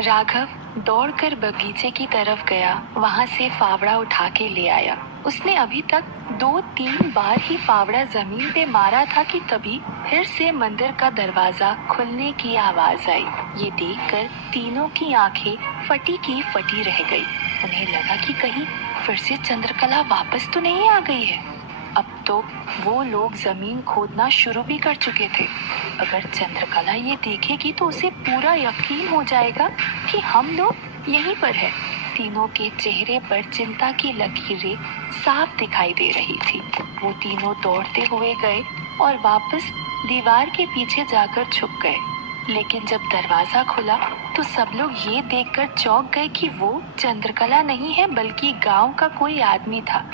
राघव दौड़कर बगीचे की तरफ गया, वहां से फावड़ा उठा के ले आया। उसने अभी तक 2-3 बार ही फावड़ा जमीन पे मारा था कि तभी फिर से मंदिर का दरवाजा खुलने की आवाज आई। ये देखकर तीनों की आंखें फटी की फटी रह गई। उन्हें लगा कि कहीं फिर से चंद्रकला वापस तो नहीं आ गई है। अब तो वो लोग जमीन खोदना शुरू भी कर चुके थे। अगर चंद्रकला ये देखेगी तो उसे पूरा यकीन हो जाएगा कि हम लोग यहीं पर हैं। तीनों के चेहरे पर चिंता की लकीरें साफ दिखाई दे रही थी। वो तीनों दौड़ते हुए गए और वापस दीवार के पीछे जाकर छुप गए। लेकिन जब दरवाजा खुला तो सब लोग ये देखकर चौंक गए कि वो चंद्रकला नहीं है बल्कि गांव का कोई आदमी था।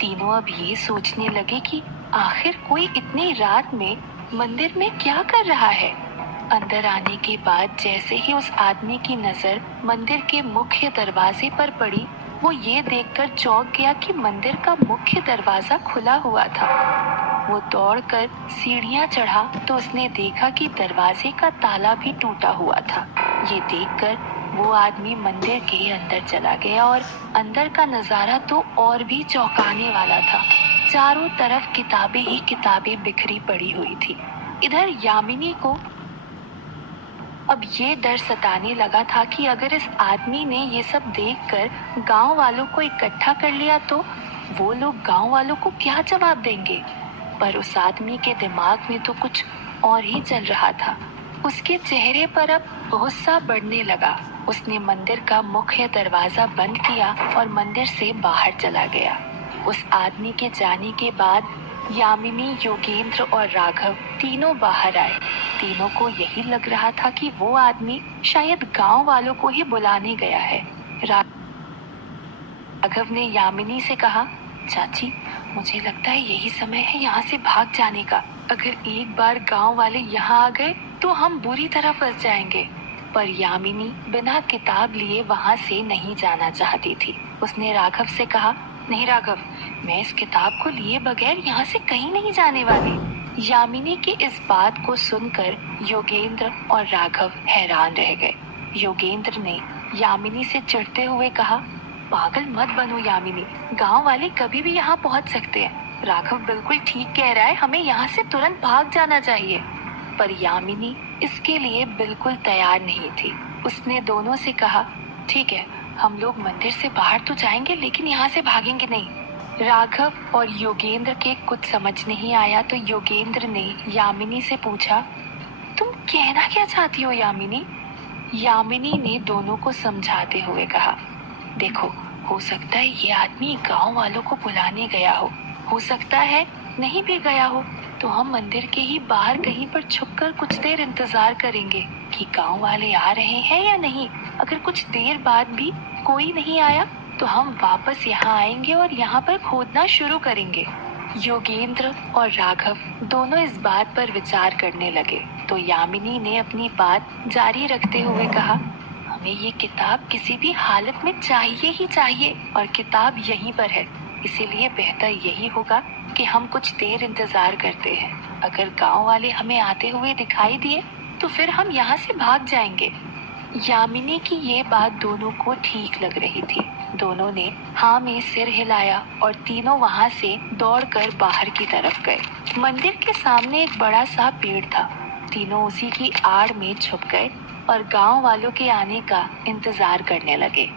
तीनों अब ये सोचने लगे कि आखिर कोई इतनी रात में मंदिर में क्या कर रहा है। अंदर आने के बाद जैसे ही उस आदमी की नजर मंदिर के मुख्य दरवाजे पर पड़ी, वो ये देखकर चौंक गया कि मंदिर का मुख्य दरवाजा खुला हुआ था। वो दौड़कर सीढ़ियां चढ़ा तो उसने देखा कि दरवाजे का ताला भी टूटा हुआ था। ये देखकर वो आदमी मंदिर के अंदर चला गया और अंदर का नजारा तो और भी चौंकाने वाला था। चारों तरफ किताबें ही किताबें बिखरी पड़ी हुई थी। इधर यामिनी को अब ये डर सताने लगा था कि अगर इस आदमी ने ये सब देखकर गांव वालों को इकट्ठा कर लिया तो वो लोग गांव वालों को क्या जवाब देंगे। पर उस आदमी के दिमाग में तो कुछ और ही चल रहा था। उसके चेहरे पर अब गुस्सा बढ़ने लगा। उसने मंदिर का मुख्य दरवाजा बंद किया और मंदिर से बाहर चला गया। उस आदमी के जाने के बाद यामिनी, योगेंद्र और राघव तीनों बाहर आए। तीनों को यही लग रहा था कि वो आदमी शायद गांव वालों को ही बुलाने गया है। राघव ने यामिनी से कहा, चाची, मुझे लगता है यही समय है यहाँ से भाग जाने का। अगर एक बार गांव वाले यहाँ आ गए तो हम बुरी तरह फंस जाएंगे। पर यामिनी बिना किताब लिए वहाँ से नहीं जाना चाहती थी। उसने राघव से कहा, नहीं राघव, मैं इस किताब को लिए बगैर यहाँ से कहीं नहीं जाने वाली। यामिनी की इस बात को सुनकर योगेंद्र और राघव हैरान रह गए। योगेंद्र ने यामिनी से चिढ़ते हुए कहा, पागल मत बनो यामिनी, गांव वाले कभी भी यहाँ पहुँच सकते हैं। राघव बिल्कुल ठीक कह रहा है, हमें यहाँ से तुरंत भाग जाना चाहिए। पर यामिनी इसके लिए बिल्कुल तैयार नहीं थी। उसने दोनों से कहा, ठीक है, हम लोग मंदिर से बाहर तो जाएंगे लेकिन यहाँ से भागेंगे नहीं। राघव और योगेंद्र के कुछ समझ नहीं आया तो योगेंद्र ने यामिनी से पूछा, तुम कहना क्या चाहती हो यामिनी? यामिनी ने दोनों को समझाते हुए कहा, देखो, हो सकता है ये आदमी गांव वालों को बुलाने गया हो सकता है नहीं भी गया हो तो हम मंदिर के ही बाहर कहीं पर छुपकर कुछ देर इंतजार करेंगे कि गांव वाले आ रहे हैं या नहीं। अगर कुछ देर बाद भी कोई नहीं आया तो हम वापस यहाँ आएंगे और यहाँ पर खोदना शुरू करेंगे। योगेंद्र और राघव दोनों इस बात पर विचार करने लगे तो यामिनी ने अपनी बात जारी रखते हुए कहा, हमें ये किताब किसी भी हालत में चाहिए ही चाहिए और किताब यहीं पर है, इसीलिए बेहतर यही होगा कि हम कुछ देर इंतजार करते हैं। अगर गांव वाले हमें आते हुए दिखाई दिए तो फिर हम यहाँ से भाग जाएंगे। यामिनी की ये बात दोनों को ठीक लग रही थी। दोनों ने हाँ में सिर हिलाया और तीनों वहाँ से दौड़कर बाहर की तरफ गए। मंदिर के सामने एक बड़ा सा पेड़ था। तीनों उसी की आड़ में छुप गए और गांव वालों के आने का इंतजार करने लगे।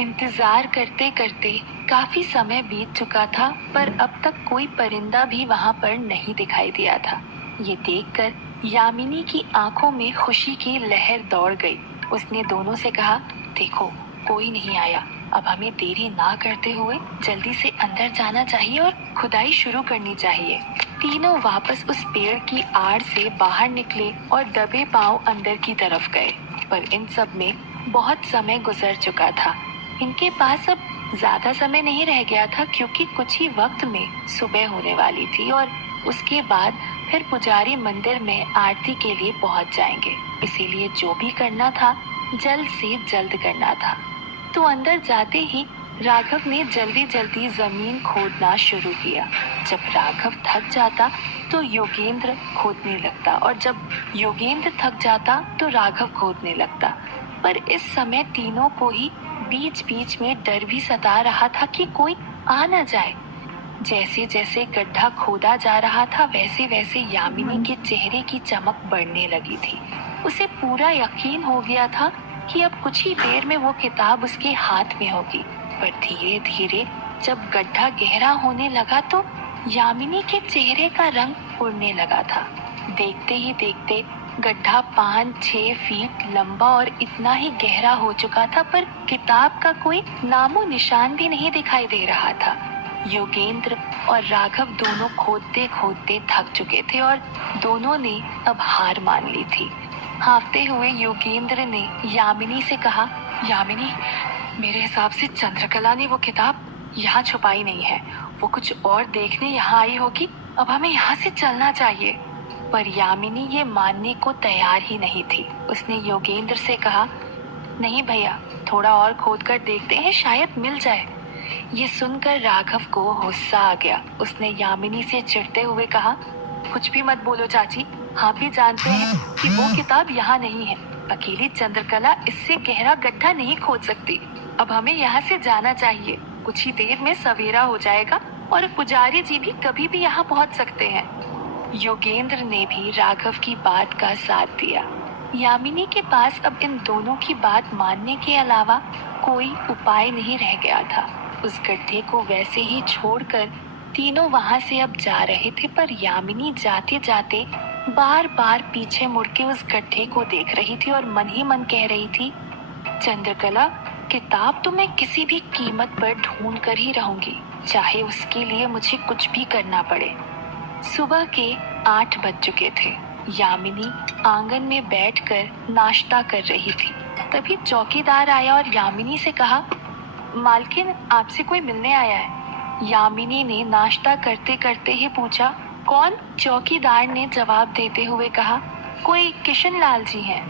इंतजार करते करते काफी समय बीत चुका था पर अब तक कोई परिंदा भी वहाँ पर नहीं दिखाई दिया था। ये देखकर यामिनी की आंखों में खुशी की लहर दौड़ गई। उसने दोनों से कहा, देखो, कोई नहीं आया, अब हमें देरी ना करते हुए जल्दी से अंदर जाना चाहिए और खुदाई शुरू करनी चाहिए। तीनों वापस उस पेड़ की आड़ से बाहर निकले और दबे पांव अंदर की तरफ गए। पर इन सब में बहुत समय गुजर चुका था। इनके पास अब ज्यादा समय नहीं रह गया था क्योंकि कुछ ही वक्त में सुबह होने वाली थी और उसके बाद फिर पुजारी मंदिर में आरती के लिए पहुंच जाएंगे। इसीलिए जो भी करना था जल्द से जल्द करना था। तो अंदर जाते ही राघव ने जल्दी जल्दी जमीन खोदना शुरू किया। जब राघव थक जाता तो योगेंद्र खोदने लगता और जब योगेंद्र थक जाता तो राघव खोदने लगता। पर इस समय तीनों को ही बीच बीच में डर भी सता रहा था कि कोई आ न जाए। जैसे जैसे गड्ढा खोदा जा रहा था वैसे वैसे यामिनी के चेहरे की चमक बढ़ने लगी थी। उसे पूरा यकीन हो गया था कि अब कुछ ही देर में वो किताब उसके हाथ में होगी। पर धीरे धीरे जब गड्ढा गहरा होने लगा तो यामिनी के चेहरे का रंग उड़ने लगा था। देखते ही देखते गड्ढा 5-6 फीट लंबा और इतना ही गहरा हो चुका था, पर किताब का कोई नामो निशान भी नहीं दिखाई दे रहा था। योगेंद्र और राघव दोनों खोदते खोदते थक चुके थे और दोनों ने अब हार मान ली थी। हांफते हुए योगेंद्र ने यामिनी से कहा, यामिनी, मेरे हिसाब से चंद्रकला ने वो किताब यहाँ छुपाई नहीं है। वो कुछ और देखने यहाँ आई होगी। अब हमें यहाँ से चलना चाहिए। पर यामिनी ये मानने को तैयार ही नहीं थी। उसने योगेंद्र से कहा, नहीं भैया, थोड़ा और खोद कर देखते हैं, शायद मिल जाए। ये सुनकर राघव को गुस्सा आ गया। उसने यामिनी से चिढ़ते हुए कहा, कुछ भी मत बोलो चाची, आप भी जानते हैं कि वो किताब यहाँ नहीं है। अकेली चंद्रकला इससे गहरा गड्ढा नहीं खोद सकती। अब हमें यहाँ से जाना चाहिए। कुछ ही देर में सवेरा हो जाएगा और पुजारी जी भी कभी भी यहाँ पहुँच सकते हैं। योगेंद्र ने भी राघव की बात का साथ दिया। यामिनी के पास अब इन दोनों की बात मानने के अलावा कोई उपाय नहीं रह गया था। उस गड्ढे को वैसे ही छोड़कर तीनों वहां से अब जा रहे थे, पर यामिनी जाते जाते बार बार पीछे मुड़ के उस गड्ढे को देख रही थी और मन ही मन कह रही थी, चंद्रकला, किताब तो मैं किसी भी कीमत पर ढूंढ कर ही रहूंगी, चाहे उसके लिए मुझे कुछ भी करना पड़े। सुबह के 8 बज चुके थे। यामिनी आंगन में बैठकर नाश्ता कर रही थी। तभी चौकीदार आया और यामिनी से कहा, मालकिन, आपसे कोई मिलने आया है। यामिनी ने नाश्ता करते करते ही पूछा, कौन? चौकीदार ने जवाब देते हुए कहा, कोई किशन लाल जी हैं।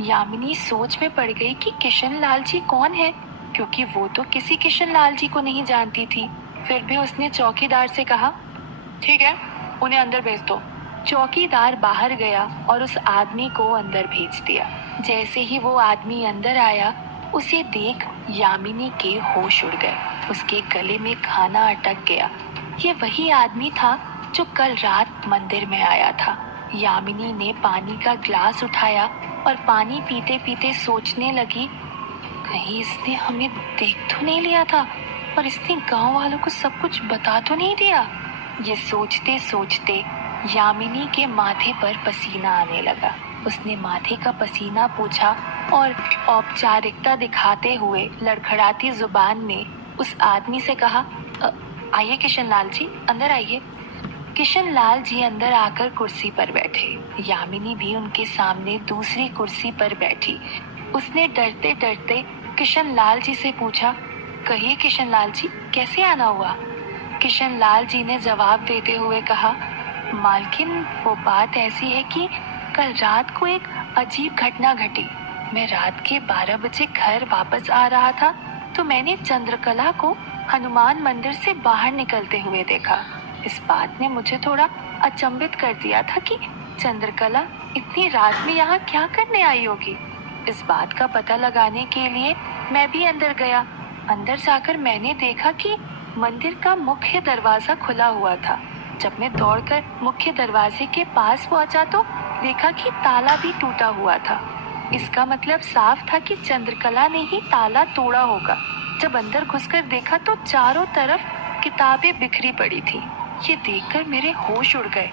यामिनी सोच में पड़ गई कि किशन लाल जी कौन है, क्योंकि वो तो किसी किशन लाल जी को नहीं जानती थी। फिर भी उसने चौकीदार से कहा, ठीक है, उन्हें अंदर भेज दो। चौकीदार बाहर गया और उस आदमी को अंदर भेज दिया। जैसे ही वो आदमी अंदर आया, उसे देख यामिनी के होश उड़ गए। उसके गले में खाना अटक गया। ये वही आदमी था जो कल रात मंदिर में आया था। यामिनी ने पानी का ग्लास उठाया और पानी पीते पीते सोचने लगी, कहीं इसने हमें देख तो नहीं लिया था और इसने गांव वालों को सब कुछ बता तो नहीं दिया। ये सोचते सोचते यामिनी के माथे पर पसीना आने लगा। उसने माथे का पसीना पूछा और औपचारिकता दिखाते हुए लड़खड़ाती जुबान में उस आदमी से कहा, आइए किशन लाल जी, अंदर आइए। किशन लाल जी अंदर आकर कुर्सी पर बैठे। यामिनी भी उनके सामने दूसरी कुर्सी पर बैठी। उसने डरते डरते किशन लाल जी से पूछा, कहिए किशन लाल जी, कैसे आना हुआ? किशन लाल जी ने जवाब देते हुए कहा, मालकिन, वो बात ऐसी है कि कल रात को एक अजीब घटना घटी। मैं रात के 12 बजे घर वापस आ रहा था तो मैंने चंद्रकला को हनुमान मंदिर से बाहर निकलते हुए देखा। इस बात ने मुझे थोड़ा अचंभित कर दिया था कि चंद्रकला इतनी रात में यहाँ क्या करने आई होगी। इस बात का पता लगाने के लिए मैं भी अंदर गया। अंदर जाकर मैंने देखा कि मंदिर का मुख्य दरवाजा खुला हुआ था। जब मैं दौड़कर मुख्य दरवाजे के पास पहुंचा तो देखा कि ताला भी टूटा हुआ था। इसका मतलब साफ था कि चंद्रकला ने ही ताला तोड़ा होगा। जब अंदर घुसकर देखा तो चारों तरफ किताबें बिखरी पड़ी थी। ये देखकर मेरे होश उड़ गए।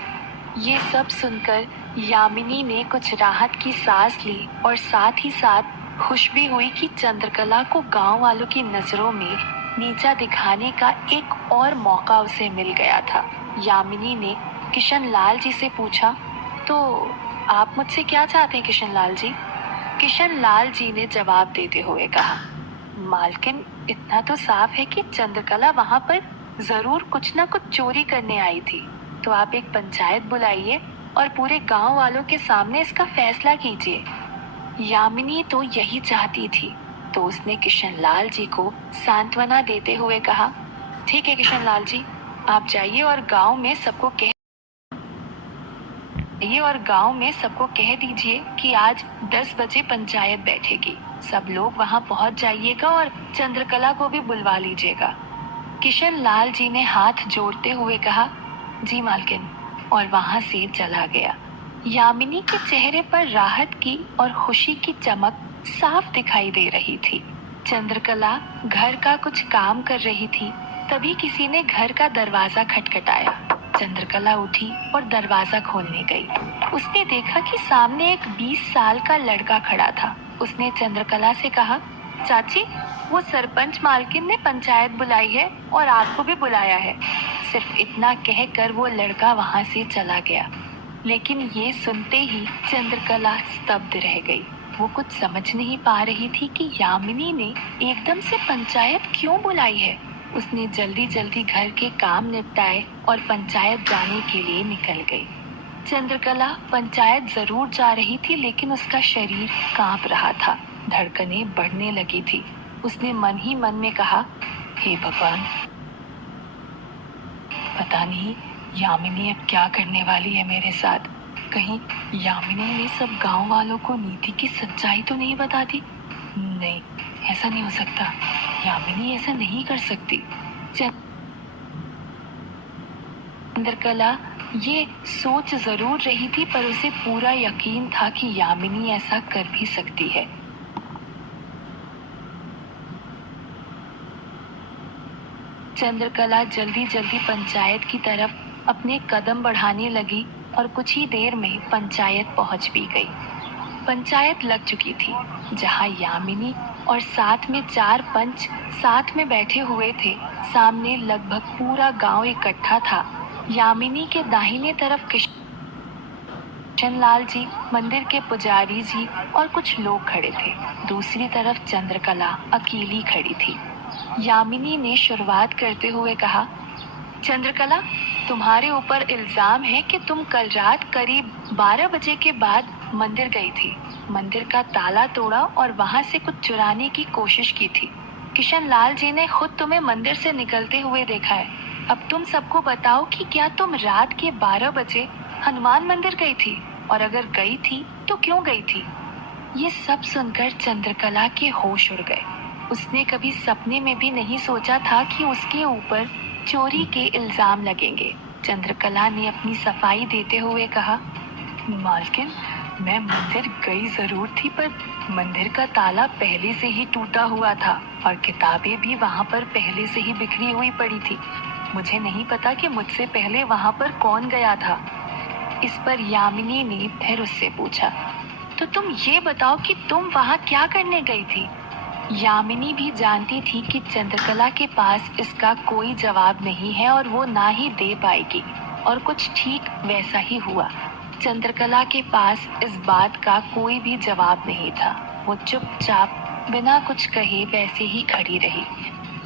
ये सब सुनकर यामिनी ने कुछ राहत की सांस ली और साथ ही साथ खुश भी हुई कि चंद्रकला को गांव वालों की नजरों में नीचा दिखाने का एक और मौका उसे मिल गया था। यामिनी ने किशन लाल जी से पूछा, तो आप मुझसे क्या चाहते हैं किशन लाल जी? किशन लाल जी ने जवाब देते हुए कहा, मालकिन, इतना तो साफ है कि चंद्रकला वहां पर जरूर कुछ न कुछ चोरी करने आई थी। तो आप एक पंचायत बुलाइए और पूरे गांव वालों के सामने इसका फैसला कीजिए। यामिनी तो यही चाहती थी, तो उसने किशन लाल जी को सांत्वना देते हुए कहा, ठीक है किशन लाल जी, आप जाइए और गांव में सबको कह जाइए और गांव में सबको कह दीजिए कि आज 10 बजे पंचायत बैठेगी। सब लोग वहां पहुंच जाइएगा और चंद्रकला को भी बुलवा लीजिएगा। किशन लाल जी ने हाथ जोड़ते हुए कहा, जी मालकिन, और वहां से चला गया। यामिनी के चेहरे पर राहत की और खुशी की चमक साफ दिखाई दे रही थी। चंद्रकला घर का कुछ काम कर रही थी। तभी किसी ने घर का दरवाजा खटखटाया। चंद्रकला उठी और दरवाजा खोलने गई। उसने देखा कि सामने एक 20 साल का लड़का खड़ा था। उसने चंद्रकला से कहा, चाची, वो सरपंच मालकिन ने पंचायत बुलाई है और आपको भी बुलाया है। सिर्फ इतना कहकर वो लड़का वहां से चला गया। लेकिन ये सुनते ही चंद्रकला स्तब्ध रह गई। वो कुछ समझ नहीं पा रही थी कि यामिनी ने एकदम से पंचायत क्यों बुलाई है। उसने जल्दी जल्दी घर के काम निपटाए और पंचायत जाने के लिए निकल गई। चंद्रकला पंचायत जरूर जा रही थी, लेकिन उसका शरीर कांप रहा था, धड़कनें बढ़ने लगी थी। उसने मन ही मन में कहा, हे भगवान, पता नहीं यामिनी अब क्या करने वाली है मेरे साथ। कहीं यामिनी ने सब गांव वालों को नीति की सच्चाई तो नहीं बता दी? नहीं, ऐसा नहीं हो सकता। यामिनी ऐसा नहीं कर सकती। चंद्रकला ये सोच जरूर रही थी, पर उसे पूरा यकीन था कि यामिनी ऐसा कर भी सकती है। चंद्रकला जल्दी जल्दी पंचायत की तरफ अपने कदम बढ़ाने लगी और कुछ ही देर में पंचायत पहुंच भी गई। पंचायत लग चुकी थी, जहां यामिनी और साथ में 4 पंच साथ में बैठे हुए थे। सामने लगभग पूरा गांव इकट्ठा था। यामिनी के दाहिने तरफ किशन लाल जी, मंदिर के पुजारी जी और कुछ लोग खड़े थे। दूसरी तरफ चंद्रकला अकेली खड़ी थी। यामिनी ने शुरुआत करते हुए कहा, चंद्रकला, तुम्हारे ऊपर इल्जाम है कि तुम कल रात करीब 12 बजे के बाद मंदिर गई थी। मंदिर का ताला तोड़ा और वहां से कुछ चुराने की कोशिश की थी। किशन लाल जी ने खुद तुम्हें मंदिर से निकलते हुए देखा है। अब तुम सबको बताओ कि क्या तुम रात के 12 बजे हनुमान मंदिर गई थी, और अगर गई थी तो क्यों गई थी? ये सब सुनकर चंद्रकला के होश उड़ गए। उसने कभी सपने में भी नहीं सोचा था कि उसके ऊपर चोरी के इल्जाम लगेंगे। चंद्रकला ने अपनी सफाई देते हुए कहा, मालकिन, मैं मंदिर गई जरूर थी, पर मंदिर का ताला पहले से ही टूटा हुआ था और किताबें भी वहाँ पर पहले से ही बिखरी हुई पड़ी थी। मुझे नहीं पता कि मुझसे पहले वहाँ पर कौन गया था। इस पर यामिनी ने फिर उससे पूछा, तो तुम ये बताओ कि तुम वहाँ क्या करने गई थी? यामिनी भी जानती थी कि चंद्रकला के पास इसका कोई जवाब नहीं है और वो ना ही दे पाएगी, और कुछ ठीक वैसा ही हुआ। चंद्रकला के पास इस बात का कोई भी जवाब नहीं था। वो चुपचाप बिना कुछ कहे वैसे ही खड़ी रही।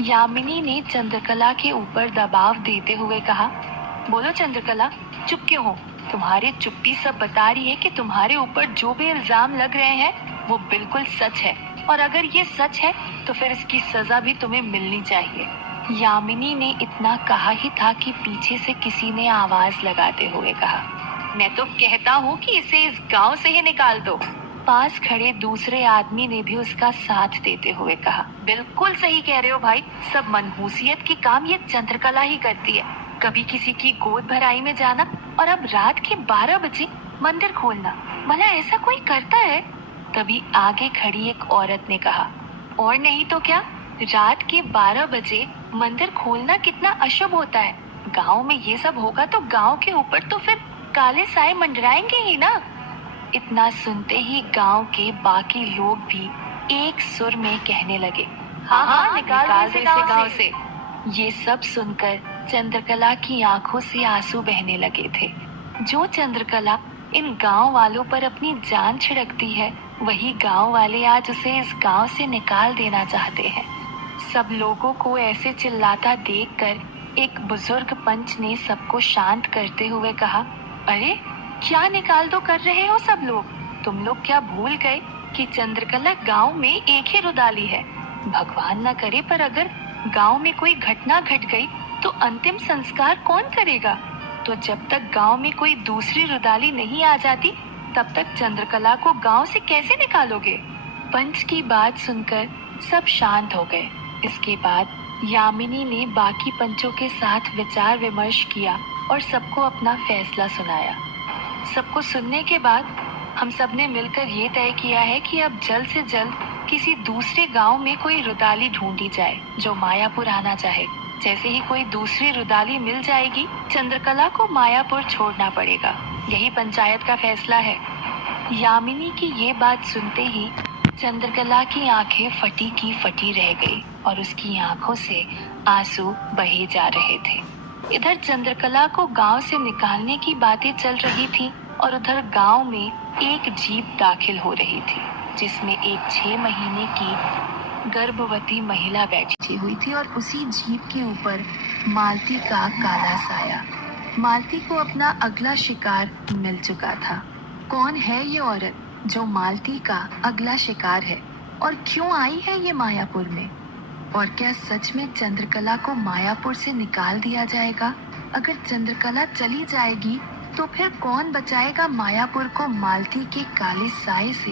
यामिनी ने चंद्रकला के ऊपर दबाव देते हुए कहा, बोलो चंद्रकला, चुप क्यों हो? तुम्हारी चुप्पी सब बता रही है कि तुम्हारे ऊपर जो भी इल्जाम लग रहे हैं वो बिल्कुल सच है, और अगर ये सच है तो फिर इसकी सजा भी तुम्हें मिलनी चाहिए। यामिनी ने इतना कहा ही था कि पीछे से किसी ने आवाज लगाते हुए कहा, मैं तो कहता हूँ कि इसे इस गांव से ही निकाल दो। पास खड़े दूसरे आदमी ने भी उसका साथ देते हुए कहा, बिल्कुल सही कह रहे हो भाई, सब मनहूसियत की काम ये चंद्रकला ही करती है। कभी किसी की गोद भराई में जाना और अब रात के 12 बजे मंदिर खोलना, भला ऐसा कोई करता है? तभी आगे खड़ी एक औरत ने कहा, और नहीं तो क्या, रात के 12 बजे मंदिर खोलना कितना अशुभ होता है। गांव में ये सब होगा तो गांव के ऊपर तो फिर काले साए मंडराएंगे ही ना। इतना सुनते ही गांव के बाकी लोग भी एक सुर में कहने लगे, हाँ हाँ, निकाल दे इसे गांव से। ये सब सुनकर चंद्रकला की आंखों से आंसू बहने लगे थे। जो चंद्रकला इन गांव वालों पर अपनी जान छिड़कती है, वही गांव वाले आज उसे इस गांव से निकाल देना चाहते हैं। सब लोगों को ऐसे चिल्लाता देखकर एक बुजुर्ग पंच ने सबको शांत करते हुए कहा, अरे क्या निकाल दो कर रहे हो सब लोग? तुम लोग क्या भूल गए कि चंद्रकला गांव में एक ही रुदाली है? भगवान न करे, पर अगर गांव में कोई घटना घट गई तो अंतिम संस्कार कौन करेगा? तो जब तक गांव में कोई दूसरी रुदाली नहीं आ जाती तब तक चंद्रकला को गांव से कैसे निकालोगे? पंच की बात सुनकर सब शांत हो गए। इसके बाद यामिनी ने बाकी पंचों के साथ विचार विमर्श किया और सबको अपना फैसला सुनाया। सबको सुनने के बाद हम सब ने मिलकर ये तय किया है कि अब जल्द से जल्द किसी दूसरे गांव में कोई रुदाली ढूंढी जाए जो मायापुर आना चाहे। जैसे ही कोई दूसरी रुदाली मिल जाएगी, चंद्रकला को मायापुर छोड़ना पड़ेगा। यही पंचायत का फैसला है। यामिनी की ये बात सुनते ही चंद्रकला की आंखें फटी की फटी रह गई और उसकी आंखों से आंसू बहे जा रहे थे। इधर चंद्रकला को गांव से निकालने की बातें चल रही थी और उधर गांव में एक जीप दाखिल हो रही थी जिसमें एक 6 महीने की गर्भवती महिला बैठी हुई थी और उसी जीप के ऊपर मालती का काला साया। मालती को अपना अगला शिकार मिल चुका था। कौन है ये औरत जो मालती का अगला शिकार है और क्यों आई है ये मायापुर में? और क्या सच में चंद्रकला को मायापुर से निकाल दिया जाएगा? अगर चंद्रकला चली जाएगी तो फिर कौन बचाएगा मायापुर को मालती के काले साए से?